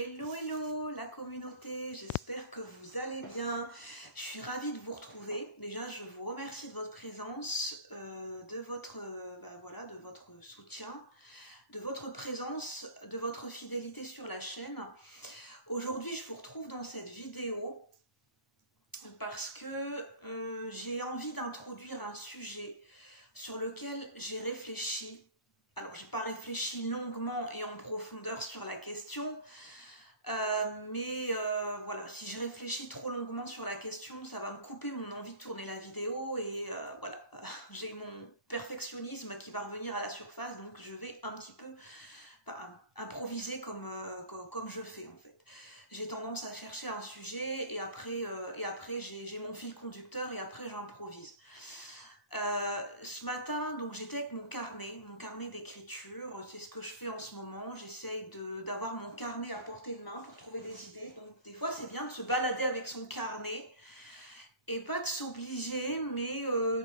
Hello, hello la communauté, j'espère que vous allez bien. Je suis ravie de vous retrouver. Déjà, je vous remercie de votre présence, de votre soutien, de votre présence, de votre fidélité sur la chaîne. Aujourd'hui, je vous retrouve dans cette vidéo parce que j'ai envie d'introduire un sujet sur lequel j'ai réfléchi. Alors, j'ai pas réfléchi longuement et en profondeur sur la question, mais voilà, si je réfléchis trop longuement sur la question, ça va me couper mon envie de tourner la vidéo et voilà, j'ai mon perfectionnisme qui va revenir à la surface, donc je vais un petit peu improviser comme je fais en fait. J'ai tendance à chercher un sujet et après j'ai mon fil conducteur et après j'improvise. Ce matin, donc j'étais avec mon carnet d'écriture, c'est ce que je fais en ce moment, j'essaye d'avoir mon carnet à portée de main pour trouver des idées, donc des fois c'est bien de se balader avec son carnet et pas de s'obliger, mais de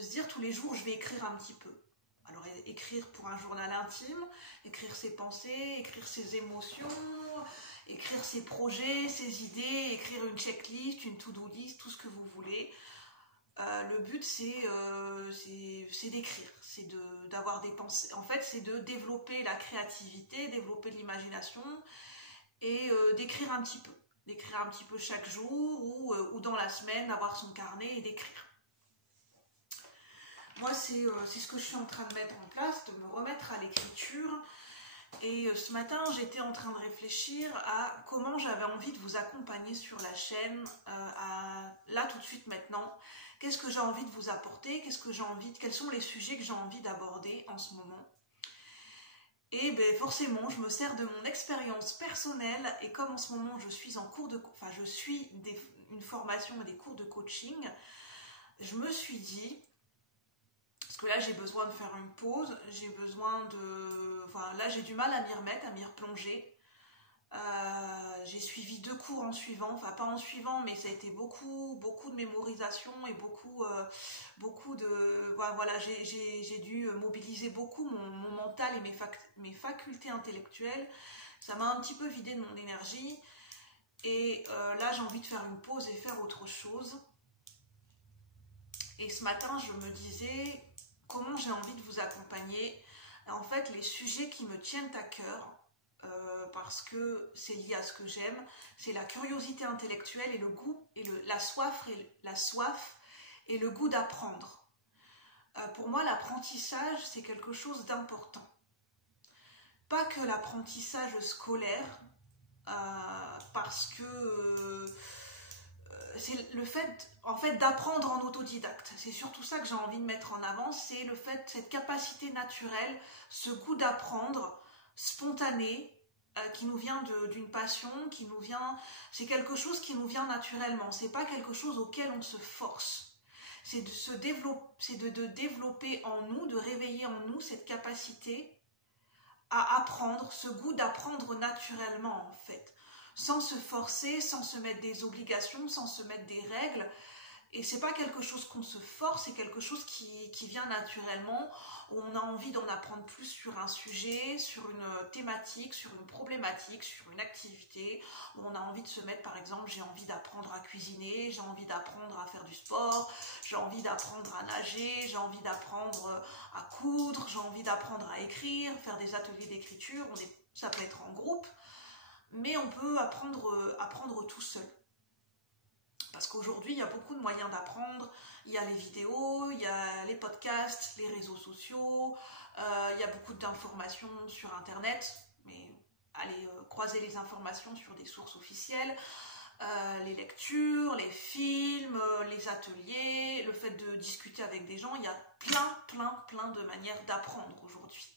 se dire tous les jours je vais écrire un petit peu. Alors écrire pour un journal intime, écrire ses pensées, écrire ses émotions, écrire ses projets, ses idées, écrire une checklist, une to-do list, tout ce que vous voulez. Le but c'est d'écrire, c'est d'avoir des pensées, en fait c'est de développer la créativité, développer de l'imagination et d'écrire un petit peu chaque jour ou dans la semaine, avoir son carnet et d'écrire. Moi c'est ce que je suis en train de mettre en place, de me remettre à l'écriture. Et ce matin, j'étais en train de réfléchir à comment j'avais envie de vous accompagner sur la chaîne, là tout de suite maintenant. Qu'est-ce que j'ai envie de vous apporter, quels sont les sujets que j'ai envie d'aborder en ce moment. Et ben forcément, je me sers de mon expérience personnelle et comme en ce moment je suis en cours je suis une formation et des cours de coaching, je me suis dit, parce que là j'ai besoin de faire une pause, là j'ai du mal à m'y remettre, à m'y replonger. J'ai suivi 2 cours en suivant, enfin pas en suivant, mais ça a été beaucoup de mémorisation et voilà, j'ai dû mobiliser beaucoup mon mental et mes facultés intellectuelles. Ça m'a un petit peu vidé de mon énergie et là j'ai envie de faire une pause et faire autre chose. Et ce matin je me disais comment j'ai envie de vous accompagner. En fait, les sujets qui me tiennent à cœur, parce que c'est lié à ce que j'aime, c'est la curiosité intellectuelle et le goût, et la soif et le goût d'apprendre. Pour moi, l'apprentissage, c'est quelque chose d'important. Pas que l'apprentissage scolaire, parce que c'est le fait, en fait, d'apprendre en autodidacte. C'est surtout ça que j'ai envie de mettre en avant, c'est le fait, cette capacité naturelle, ce goût d'apprendre, spontané, qui nous vient d'une passion, c'est quelque chose qui nous vient naturellement, c'est pas quelque chose auquel on se force. C'est de développer en nous, de réveiller en nous cette capacité à apprendre, ce goût d'apprendre naturellement en fait. Sans se forcer, sans se mettre des obligations, sans se mettre des règles. Et c'est pas quelque chose qu'on se force, c'est quelque chose qui vient naturellement, où on a envie d'en apprendre plus sur un sujet, sur une thématique, sur une problématique, sur une activité, où on a envie de se mettre, par exemple, j'ai envie d'apprendre à cuisiner, j'ai envie d'apprendre à faire du sport, j'ai envie d'apprendre à nager, j'ai envie d'apprendre à coudre, j'ai envie d'apprendre à écrire, faire des ateliers d'écriture, ça peut être en groupe, mais on peut apprendre tout seul. Parce qu'aujourd'hui, il y a beaucoup de moyens d'apprendre. Il y a les vidéos, il y a les podcasts, les réseaux sociaux, il y a beaucoup d'informations sur Internet. Mais allez croiser les informations sur des sources officielles, les lectures, les films, les ateliers, le fait de discuter avec des gens. Il y a plein de manières d'apprendre aujourd'hui.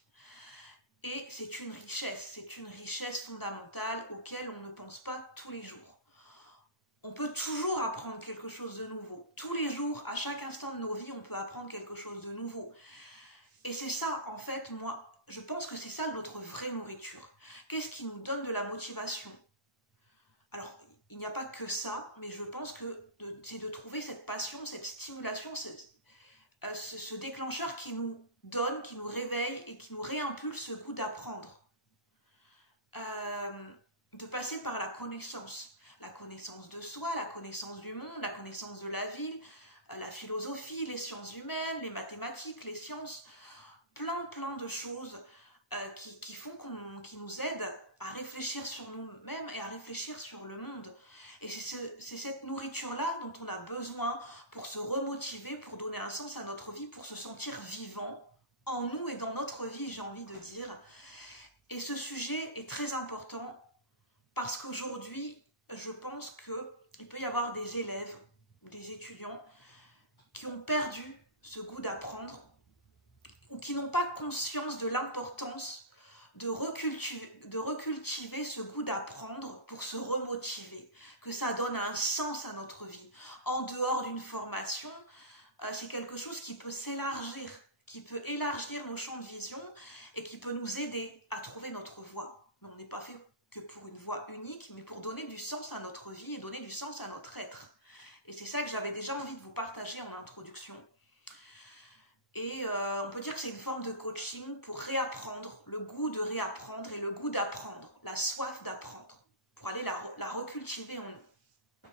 Et c'est une richesse fondamentale auquel on ne pense pas tous les jours. On peut toujours apprendre quelque chose de nouveau. Tous les jours, à chaque instant de nos vies, on peut apprendre quelque chose de nouveau. Et c'est ça, en fait, moi, je pense que c'est ça notre vraie nourriture. Qu'est-ce qui nous donne de la motivation? Alors, il n'y a pas que ça, mais je pense que c'est de trouver cette passion, cette stimulation, ce déclencheur qui nous donne, qui nous réveille et qui nous réimpulse ce goût d'apprendre. passer par la connaissance de soi, la connaissance du monde, la connaissance de la vie, la philosophie, les sciences humaines, les mathématiques, les sciences, plein de choses qui nous aident à réfléchir sur nous-mêmes et à réfléchir sur le monde. Et c'est cette nourriture-là dont on a besoin pour se remotiver, pour donner un sens à notre vie, pour se sentir vivant en nous et dans notre vie, j'ai envie de dire. Et ce sujet est très important parce qu'aujourd'hui, je pense qu'il peut y avoir des élèves, des étudiants qui ont perdu ce goût d'apprendre ou qui n'ont pas conscience de l'importance de recultiver ce goût d'apprendre pour se remotiver, que ça donne un sens à notre vie. En dehors d'une formation, c'est quelque chose qui peut s'élargir, qui peut élargir nos champs de vision et qui peut nous aider à trouver notre voie. Mais on n'est pas fait que pour une voie unique, mais pour donner du sens à notre vie et donner du sens à notre être. Et c'est ça que j'avais déjà envie de vous partager en introduction. Et on peut dire que c'est une forme de coaching pour réapprendre, le goût de réapprendre et le goût d'apprendre, la soif d'apprendre, pour aller la recultiver en nous.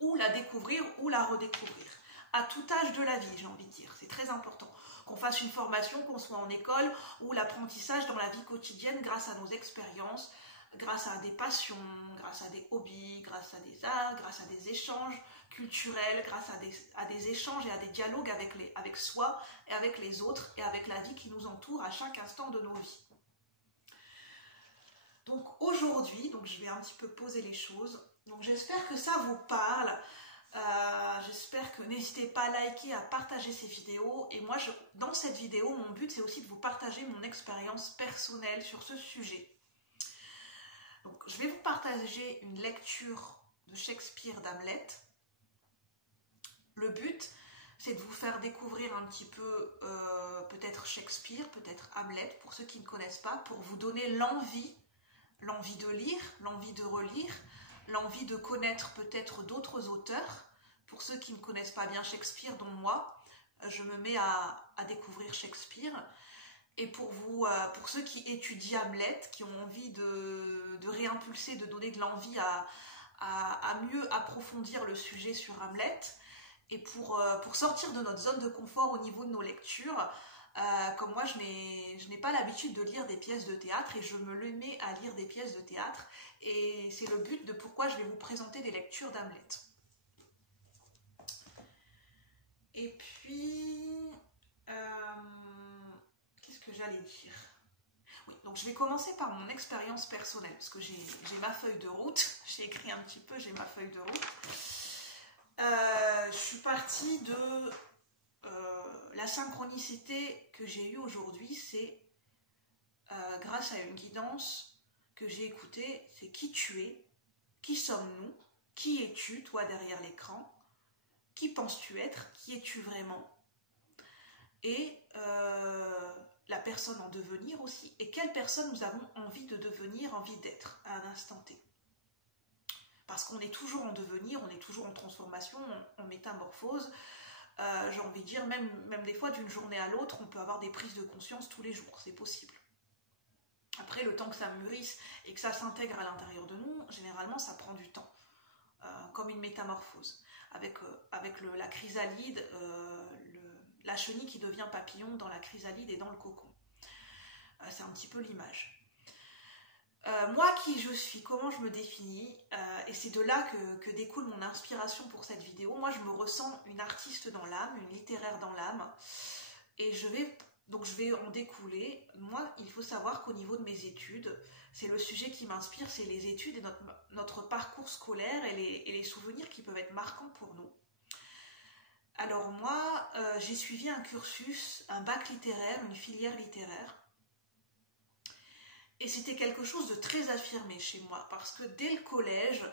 Ou la découvrir ou la redécouvrir. À tout âge de la vie, j'ai envie de dire. C'est très important. Qu'on fasse une formation, qu'on soit en école, ou l'apprentissage dans la vie quotidienne grâce à nos expériences, grâce à des passions, grâce à des hobbies, grâce à des arts, grâce à des échanges culturels, grâce à des échanges et à des dialogues avec soi et avec les autres et avec la vie qui nous entoure à chaque instant de nos vies. Donc aujourd'hui, je vais un petit peu poser les choses. Donc j'espère que ça vous parle. J'espère que n'hésitez pas à liker, à partager ces vidéos. Et moi, dans cette vidéo, mon but, c'est aussi de vous partager mon expérience personnelle sur ce sujet. Donc, je vais vous partager une lecture de Shakespeare d'Hamlet. Le but, c'est de vous faire découvrir un petit peu peut-être Shakespeare, peut-être Hamlet, pour ceux qui ne connaissent pas, pour vous donner l'envie de lire, l'envie de relire, l'envie de connaître peut-être d'autres auteurs. Pour ceux qui ne connaissent pas bien Shakespeare, dont moi, je me mets à découvrir Shakespeare. Et pour ceux qui étudient Hamlet, qui ont envie de réimpulser, de donner de l'envie à mieux approfondir le sujet sur Hamlet, et pour sortir de notre zone de confort au niveau de nos lectures, comme moi je n'ai pas l'habitude de lire des pièces de théâtre et je me le mets à lire des pièces de théâtre, et c'est le but de pourquoi je vais vous présenter des lectures d'Hamlet. Et puis... qu'est-ce que j'allais dire? Oui, donc je vais commencer par mon expérience personnelle, parce que j'ai ma feuille de route, j'ai écrit un petit peu, j'ai ma feuille de route. Je suis partie de la synchronicité que j'ai eue aujourd'hui, c'est grâce à une guidance que j'ai écoutée, c'est qui tu es, qui sommes-nous, qui es-tu, toi derrière l'écran, qui penses-tu être, qui es-tu vraiment, et la personne en devenir aussi, et quelle personne nous avons envie de devenir, envie d'être à un instant T. Parce qu'on est toujours en devenir, on est toujours en transformation, en métamorphose. J'ai envie de dire, même des fois, d'une journée à l'autre, on peut avoir des prises de conscience tous les jours, c'est possible. Après, le temps que ça mûrisse et que ça s'intègre à l'intérieur de nous, généralement, ça prend du temps, comme une métamorphose. Avec la chrysalide, la chenille qui devient papillon dans la chrysalide et dans le cocon. C'est un petit peu l'image. Moi, qui je suis, comment je me définis, et c'est de là que découle mon inspiration pour cette vidéo. Moi, je me ressens une artiste dans l'âme, une littéraire dans l'âme, et je vais en découler. Moi, il faut savoir qu'au niveau de mes études, c'est le sujet qui m'inspire, c'est les études et notre parcours scolaire et les souvenirs qui peuvent être marquants pour nous. Alors moi, j'ai suivi un cursus, un bac littéraire, une filière littéraire. Et c'était quelque chose de très affirmé chez moi, parce que dès le collège,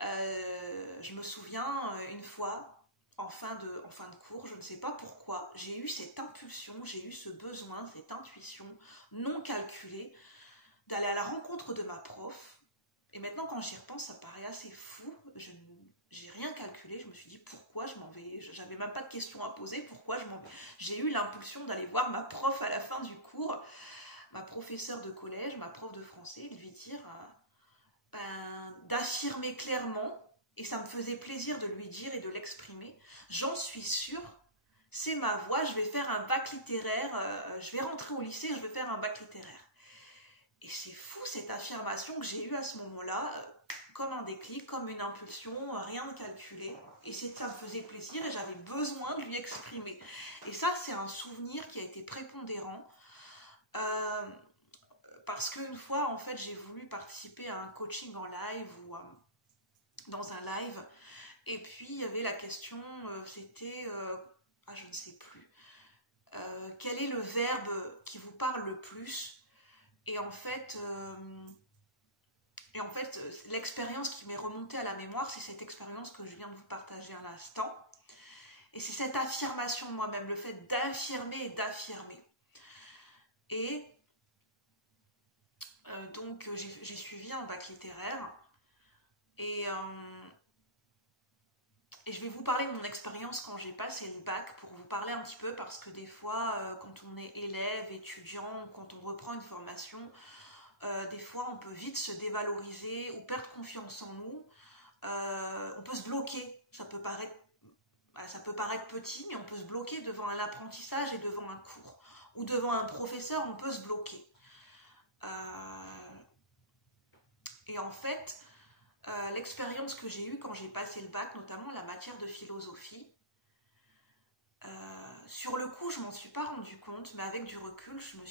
je me souviens une fois, en fin de cours, je ne sais pas pourquoi, j'ai eu cette impulsion, j'ai eu ce besoin, cette intuition non calculée, d'aller à la rencontre de ma prof. Et maintenant, quand j'y repense, ça paraît assez fou. J'ai rien calculé, je me suis dit pourquoi je m'en vais, j'avais même pas de questions à poser, pourquoi je m'en vais. J'ai eu l'impulsion d'aller voir ma prof à la fin du cours, ma professeure de collège, ma prof de français, lui dire d'affirmer clairement, et ça me faisait plaisir de lui dire et de l'exprimer, j'en suis sûre, c'est ma voie, je vais faire un bac littéraire, je vais rentrer au lycée, je vais faire un bac littéraire. Et c'est fou cette affirmation que j'ai eue à ce moment-là, comme un déclic, comme une impulsion, rien de calculé. Et ça me faisait plaisir et j'avais besoin de lui exprimer. Et ça, c'est un souvenir qui a été prépondérant. Parce qu'une fois, en fait, j'ai voulu participer à un coaching en live ou dans un live. Et puis, il y avait la question, c'était, je ne sais plus, quel est le verbe qui vous parle le plus ? Et en fait, l'expérience qui m'est remontée à la mémoire, c'est cette expérience que je viens de vous partager à l'instant. Et c'est cette affirmation de moi-même, le fait d'affirmer et d'affirmer. Et donc, j'ai suivi un bac littéraire. Et je vais vous parler de mon expérience quand j'ai passé le bac, pour vous parler un petit peu, parce que des fois, quand on est élève, étudiant, quand on reprend une formation, des fois on peut vite se dévaloriser ou perdre confiance en nous. On peut se bloquer, ça peut paraître petit, mais on peut se bloquer devant un apprentissage et devant un cours. Ou devant un professeur, on peut se bloquer. Et en fait, l'expérience que j'ai eue quand j'ai passé le bac, notamment la matière de philosophie, sur le coup, je ne m'en suis pas rendu compte, mais avec du recul, je me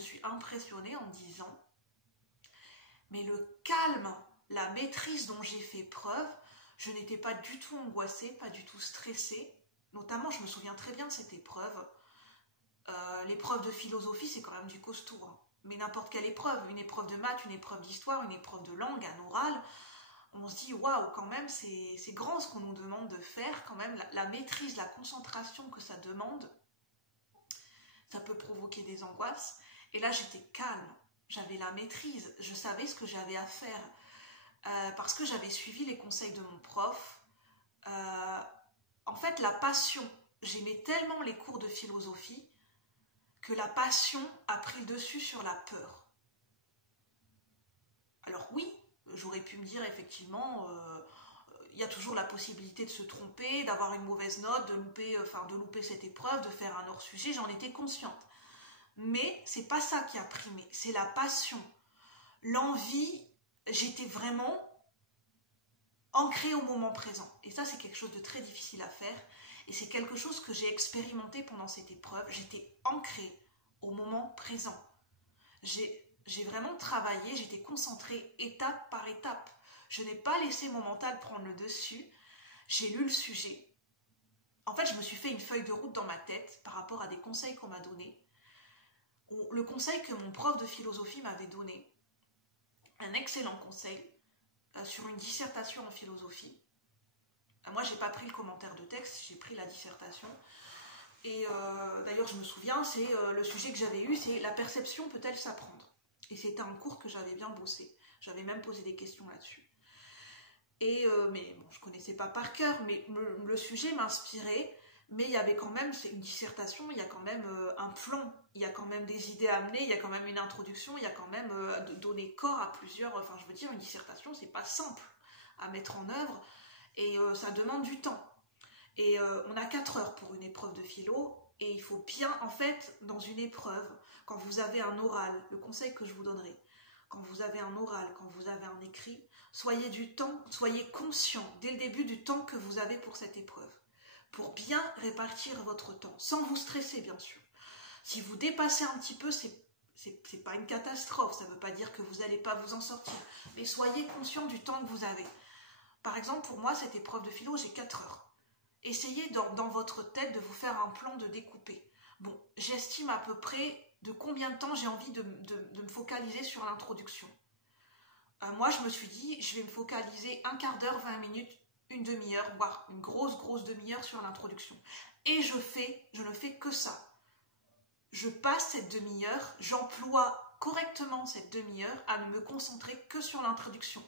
suis impressionnée en me disant, mais le calme, la maîtrise dont j'ai fait preuve, je n'étais pas du tout angoissée, pas du tout stressée. Notamment, je me souviens très bien de cette épreuve. L'épreuve de philosophie, c'est quand même du costaud, hein. Mais n'importe quelle épreuve, une épreuve de maths, une épreuve d'histoire, une épreuve de langue, un oral, on se dit waouh, quand même c'est grand ce qu'on nous demande de faire, quand même la maîtrise, la concentration que ça demande, ça peut provoquer des angoisses. Et là j'étais calme, j'avais la maîtrise, je savais ce que j'avais à faire, parce que j'avais suivi les conseils de mon prof. En fait, la passion, j'aimais tellement les cours de philosophie que la passion a pris le dessus sur la peur. Alors oui, j'aurais pu me dire effectivement, il y a toujours la possibilité de se tromper, d'avoir une mauvaise note, de louper cette épreuve, de faire un hors-sujet, j'en étais consciente. Mais c'est pas ça qui a primé, c'est la passion, l'envie. J'étais vraiment ancrée au moment présent. Et ça, c'est quelque chose de très difficile à faire. Et c'est quelque chose que j'ai expérimenté pendant cette épreuve. J'étais ancrée au moment présent. J'ai vraiment travaillé, j'étais concentrée étape par étape. Je n'ai pas laissé mon mental prendre le dessus. J'ai lu le sujet. En fait, je me suis fait une feuille de route dans ma tête par rapport à des conseils qu'on m'a donnés. Le conseil que mon prof de philosophie m'avait donné, un excellent conseil sur une dissertation en philosophie. Moi, je n'ai pas pris le commentaire de texte, j'ai pris la dissertation. Et d'ailleurs, je me souviens, c'est le sujet que j'avais eu, c'est la perception peut-elle s'apprendre? Et c'était un cours que j'avais bien bossé. J'avais même posé des questions là-dessus. Et mais bon, je ne connaissais pas par cœur, mais le sujet m'inspirait. Mais il y avait quand même, c'est une dissertation, il y a quand même un plan, il y a quand même des idées à amener, il y a quand même une introduction, il y a quand même donner corps à plusieurs. Enfin, je veux dire, une dissertation, c'est pas simple à mettre en œuvre et ça demande du temps. Et on a 4 heures pour une épreuve de philo et il faut bien, en fait, dans une épreuve, quand vous avez un oral, le conseil que je vous donnerai, quand vous avez un oral, quand vous avez un écrit, soyez conscient dès le début du temps que vous avez pour cette épreuve, pour bien répartir votre temps, sans vous stresser bien sûr. Si vous dépassez un petit peu, c'est pas une catastrophe, ça ne veut pas dire que vous n'allez pas vous en sortir, mais soyez conscient du temps que vous avez. Par exemple, pour moi, cette épreuve de philo, j'ai 4 heures. Essayez dans votre tête de vous faire un plan de découper. Bon, j'estime à peu près de combien de temps j'ai envie de me focaliser sur l'introduction. Moi, je me suis dit, je vais me focaliser un quart d'heure, 20 minutes, une demi-heure, voire une grosse demi-heure sur l'introduction. Et je ne fais que ça. Je passe cette demi-heure, j'emploie correctement cette demi-heure à ne me concentrer que sur l'introduction.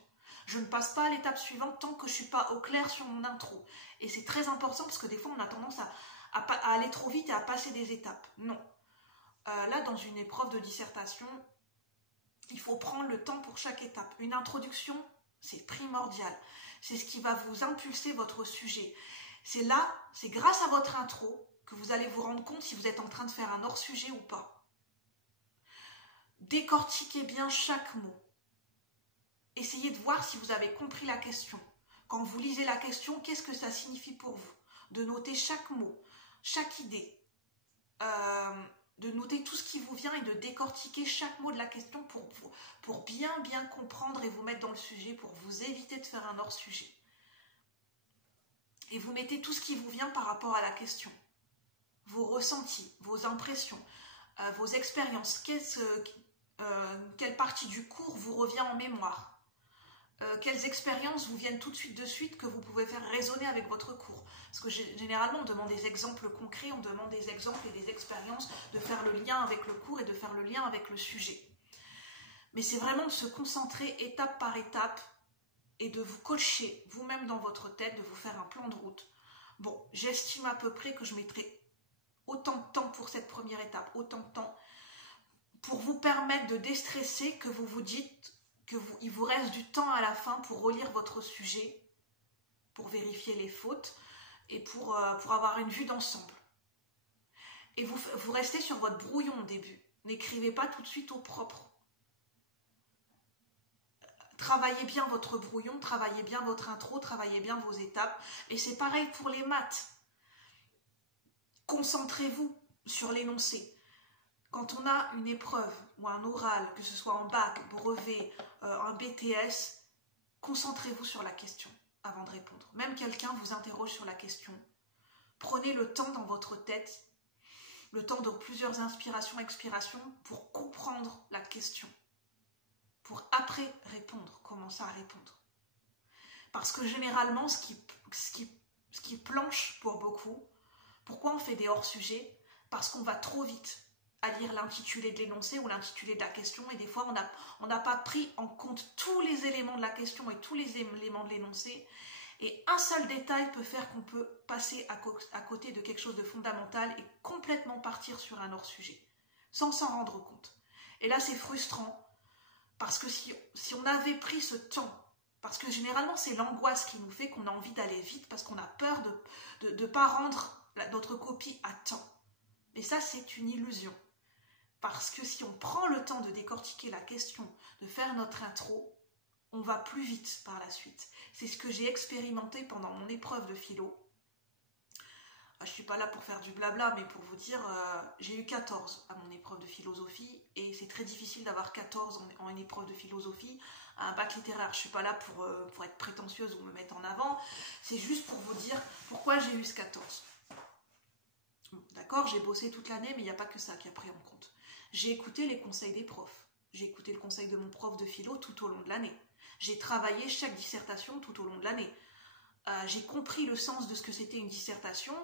Je ne passe pas à l'étape suivante tant que je ne suis pas au clair sur mon intro. Et c'est très important parce que des fois, on a tendance à aller trop vite et à passer des étapes. Non. Là, dans une épreuve de dissertation, Il faut prendre le temps pour chaque étape. Une introduction, c'est primordial. C'est ce qui va vous impulser votre sujet. C'est là, c'est grâce à votre intro que vous allez vous rendre compte si vous êtes en train de faire un hors-sujet ou pas. Décortiquez bien chaque mot. Essayez de voir si vous avez compris la question. Quand vous lisez la question, qu'est-ce que ça signifie pour vous? De noter chaque mot, chaque idée, de noter tout ce qui vous vient et de décortiquer chaque mot de la question pour bien comprendre et vous mettre dans le sujet, pour vous éviter de faire un hors-sujet. Et vous mettez tout ce qui vous vient par rapport à la question. Vos ressentis, vos impressions, vos expériences, quelle partie du cours vous revient en mémoire, quelles expériences vous viennent tout de suite que vous pouvez faire résonner avec votre cours. Parce que généralement, on demande des exemples concrets, on demande des exemples et des expériences, de faire le lien avec le cours et de faire le lien avec le sujet. Mais c'est vraiment de se concentrer étape par étape et de vous coacher vous-même dans votre tête, de vous faire un plan de route. Bon, j'estime à peu près que je mettrai autant de temps pour cette première étape, autant de temps pour vous permettre de déstresser, que vous vous dites qu'il vous reste du temps à la fin pour relire votre sujet, pour vérifier les fautes et pour avoir une vue d'ensemble. Et vous restez sur votre brouillon au début. N'écrivez pas tout de suite au propre. Travaillez bien votre brouillon, travaillez bien votre intro, travaillez bien vos étapes. Et c'est pareil pour les maths. Concentrez-vous sur l'énoncé. Quand on a une épreuve ou un oral, que ce soit en bac, brevet, un BTS, concentrez-vous sur la question avant de répondre. Même quelqu'un vous interroge sur la question. Prenez le temps dans votre tête, le temps de plusieurs inspirations, expirations, pour comprendre la question. Pour après répondre, commencer à répondre. Parce que généralement, ce qui planche pour beaucoup, pourquoi on fait des hors-sujets? Parce qu'on va trop vite à lire l'intitulé de l'énoncé ou l'intitulé de la question, et des fois on n'a pas pris en compte tous les éléments de la question et tous les éléments de l'énoncé, et un seul détail peut faire qu'on peut passer à côté de quelque chose de fondamental et complètement partir sur un hors-sujet, sans s'en rendre compte. Et là c'est frustrant, parce que si on avait pris ce temps, parce que généralement c'est l'angoisse qui nous fait qu'on a envie d'aller vite, parce qu'on a peur de ne pas rendre notre copie à temps. Et ça c'est une illusion. Parce que si on prend le temps de décortiquer la question, de faire notre intro, on va plus vite par la suite. C'est ce que j'ai expérimenté pendant mon épreuve de philo. Je ne suis pas là pour faire du blabla, mais pour vous dire, j'ai eu 14 à mon épreuve de philosophie, et c'est très difficile d'avoir 14 en une épreuve de philosophie, à un bac littéraire. Je ne suis pas là pour être prétentieuse ou me mettre en avant, c'est juste pour vous dire pourquoi j'ai eu ce 14. D'accord, j'ai bossé toute l'année, mais il n'y a pas que ça qui a pris en compte. J'ai écouté les conseils des profs. J'ai écouté le conseil de mon prof de philo tout au long de l'année. J'ai travaillé chaque dissertation tout au long de l'année. J'ai compris le sens de ce que c'était une dissertation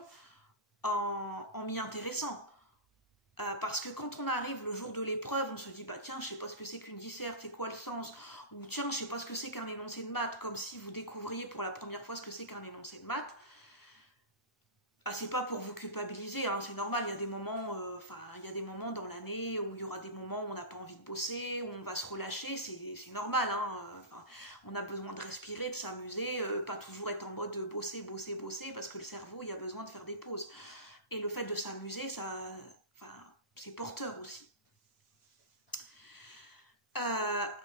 en m'y intéressant. Parce que quand on arrive le jour de l'épreuve, on se dit bah tiens, je sais pas ce que c'est qu'une disserte, c'est quoi le sens, ou tiens, je sais pas ce que c'est qu'un énoncé de maths, comme si vous découvriez pour la première fois ce que c'est qu'un énoncé de maths. C'est pas pour vous culpabiliser, hein, c'est normal, il y a des moments, dans l'année où il y aura des moments où on n'a pas envie de bosser, où on va se relâcher, c'est normal, hein, on a besoin de respirer, de s'amuser, pas toujours être en mode bosser, parce que le cerveau, il a besoin de faire des pauses. Et le fait de s'amuser, c'est porteur aussi.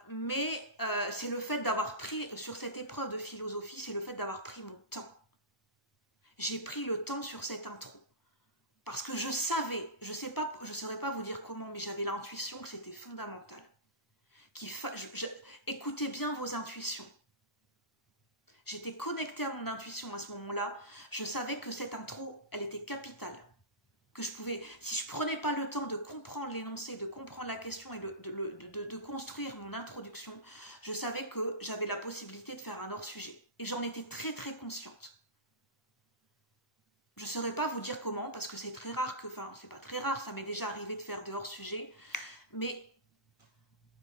Mais c'est le fait d'avoir pris, sur cette épreuve de philosophie, c'est le fait d'avoir pris mon temps. J'ai pris le temps sur cette intro. Parce que je savais, je ne saurais pas vous dire comment, mais j'avais l'intuition que c'était fondamental. Écoutez bien vos intuitions. J'étais connectée à mon intuition à ce moment-là. Je savais que cette intro, elle était capitale. Que si je ne prenais pas le temps de comprendre l'énoncé, de comprendre la question et de construire mon introduction, je savais que j'avais la possibilité de faire un hors-sujet. Et j'en étais très très consciente. Je ne saurais pas vous dire comment, parce que c'est très rare c'est pas très rare, ça m'est déjà arrivé de faire des hors-sujets, mais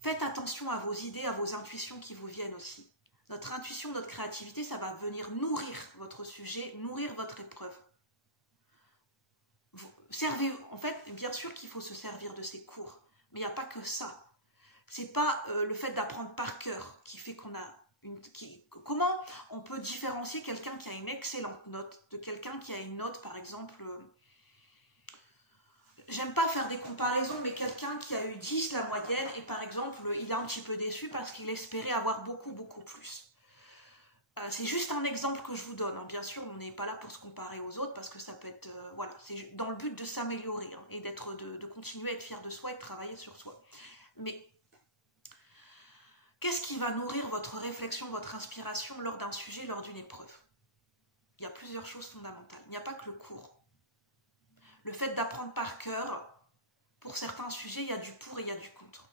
faites attention à vos idées, à vos intuitions qui vous viennent aussi. Notre intuition, notre créativité, ça va venir nourrir votre sujet, nourrir votre épreuve. En fait, bien sûr qu'il faut se servir de ces cours, mais il n'y a pas que ça. C'est pas le fait d'apprendre par cœur qui fait qu'on a comment on peut différencier quelqu'un qui a une excellente note de quelqu'un qui a une note, par exemple, j'aime pas faire des comparaisons, mais quelqu'un qui a eu 10 la moyenne et par exemple, il est un petit peu déçu parce qu'il espérait avoir beaucoup, beaucoup plus. C'est juste un exemple que je vous donne. Hein. Bien sûr, on n'est pas là pour se comparer aux autres parce que ça peut être... voilà, c'est dans le but de s'améliorer hein, et de continuer à être fier de soi et de travailler sur soi. Mais qu'est-ce qui va nourrir votre réflexion, votre inspiration lors d'un sujet, lors d'une épreuve? Il y a plusieurs choses fondamentales. Il n'y a pas que le cours. Le fait d'apprendre par cœur, pour certains sujets, il y a du pour et il y a du contre.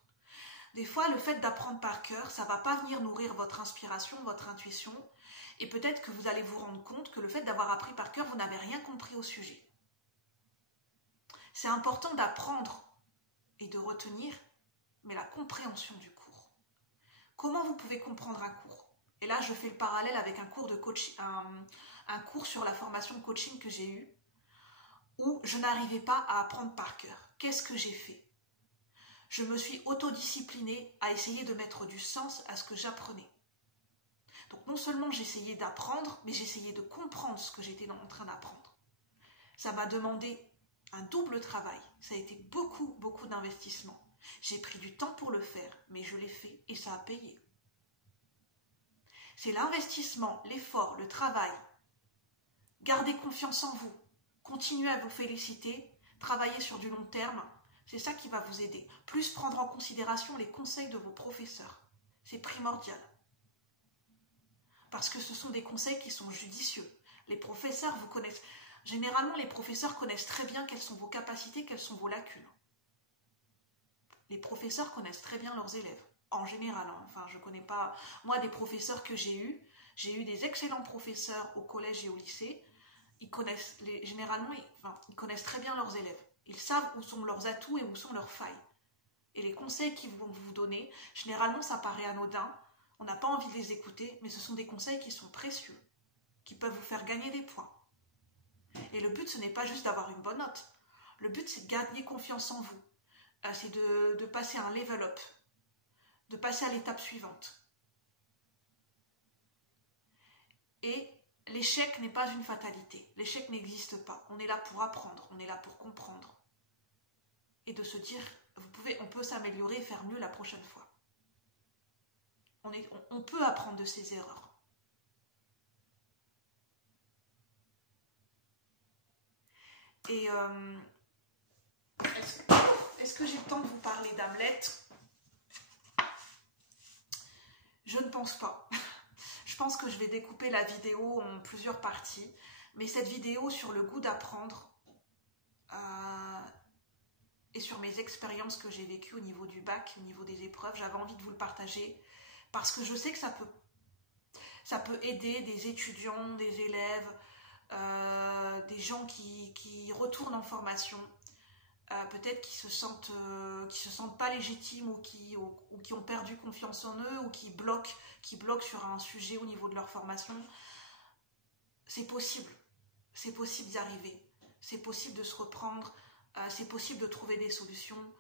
Des fois, le fait d'apprendre par cœur, ça ne va pas venir nourrir votre inspiration, votre intuition, et peut-être que vous allez vous rendre compte que le fait d'avoir appris par cœur, vous n'avez rien compris au sujet. C'est important d'apprendre et de retenir, mais la compréhension du cours. Comment vous pouvez comprendre un cours? Et là, je fais le parallèle avec un cours de coaching, un cours sur la formation de coaching que j'ai eu, où je n'arrivais pas à apprendre par cœur. Qu'est-ce que j'ai fait? Je me suis autodisciplinée à essayer de mettre du sens à ce que j'apprenais. Donc non seulement j'essayais d'apprendre, mais j'essayais de comprendre ce que j'étais en train d'apprendre. Ça m'a demandé un double travail. Ça a été beaucoup, beaucoup d'investissement. J'ai pris du temps pour le faire, mais je l'ai fait et ça a payé. C'est l'investissement, l'effort, le travail. Gardez confiance en vous. Continuez à vous féliciter, travailler sur du long terme, c'est ça qui va vous aider. Plus prendre en considération les conseils de vos professeurs, c'est primordial. Parce que ce sont des conseils qui sont judicieux. Les professeurs vous connaissent, généralement les professeurs connaissent très bien quelles sont vos capacités, quelles sont vos lacunes. Les professeurs connaissent très bien leurs élèves, en général. Hein. Enfin, je ne connais pas, moi, des professeurs que j'ai eu des excellents professeurs au collège et au lycée. Ils connaissent, généralement, ils connaissent très bien leurs élèves. Ils savent où sont leurs atouts et où sont leurs failles. Et les conseils qu'ils vont vous donner, généralement, ça paraît anodin. On n'a pas envie de les écouter, mais ce sont des conseils qui sont précieux, qui peuvent vous faire gagner des points. Et le but, ce n'est pas juste d'avoir une bonne note. Le but, c'est de gagner confiance en vous. C'est de passer à un level up, de passer à l'étape suivante. Et l'échec n'est pas une fatalité. L'échec n'existe pas. On est là pour apprendre, on est là pour comprendre. Et de se dire, on peut s'améliorer et faire mieux la prochaine fois. On peut apprendre de ses erreurs. Et est-ce que j'ai le temps de vous parler d'Hamlet? Je ne pense pas. Je pense que je vais découper la vidéo en plusieurs parties. Mais cette vidéo sur le goût d'apprendre et sur mes expériences que j'ai vécues au niveau du bac, au niveau des épreuves, j'avais envie de vous le partager parce que je sais que ça peut aider des étudiants, des élèves, des gens qui retournent en formation, peut-être qui se sentent pas légitimes ou qui ont perdu confiance en eux ou qui bloquent sur un sujet au niveau de leur formation. C'est possible d'y arriver, c'est possible de se reprendre, c'est possible de trouver des solutions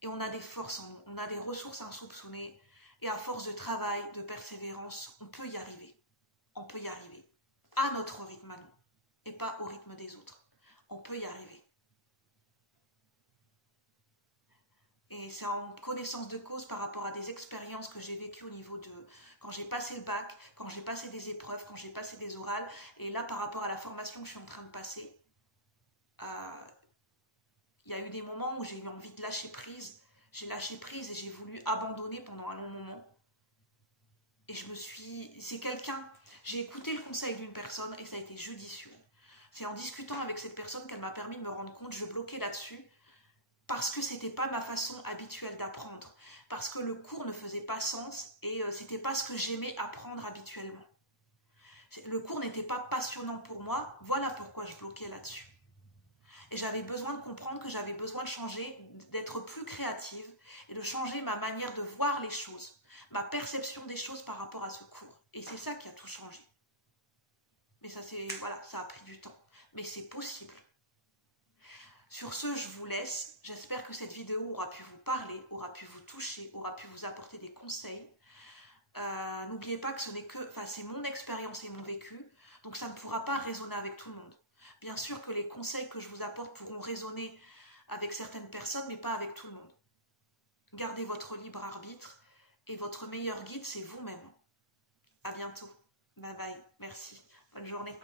et on a des forces, on a des ressources insoupçonnées et à force de travail, de persévérance, on peut y arriver. On peut y arriver à notre rythme à nous et pas au rythme des autres. On peut y arriver. Et c'est en connaissance de cause par rapport à des expériences que j'ai vécues au niveau de... Quand j'ai passé le bac, quand j'ai passé des épreuves, quand j'ai passé des orales, et là par rapport à la formation que je suis en train de passer, il y a eu des moments où j'ai eu envie de lâcher prise. J'ai lâché prise et j'ai voulu abandonner pendant un long moment. Et j'ai écouté le conseil d'une personne et ça a été judicieux. C'est en discutant avec cette personne qu'elle m'a permis de me rendre compte, je bloquais là-dessus, parce que c'était pas ma façon habituelle d'apprendre, parce que le cours ne faisait pas sens et c'était pas ce que j'aimais apprendre habituellement. Le cours n'était pas passionnant pour moi, voilà pourquoi je bloquais là-dessus. Et j'avais besoin de comprendre que j'avais besoin de changer, d'être plus créative et de changer ma manière de voir les choses, ma perception des choses par rapport à ce cours. Et c'est ça qui a tout changé. Mais ça a pris du temps. Mais c'est possible. Sur ce, je vous laisse. J'espère que cette vidéo aura pu vous parler, aura pu vous toucher, aura pu vous apporter des conseils. N'oubliez pas que c'est mon expérience et mon vécu, donc ça ne pourra pas résonner avec tout le monde. Bien sûr que les conseils que je vous apporte pourront résonner avec certaines personnes, mais pas avec tout le monde. Gardez votre libre arbitre et votre meilleur guide, c'est vous-même. À bientôt. Bye bye. Merci. Bonne journée.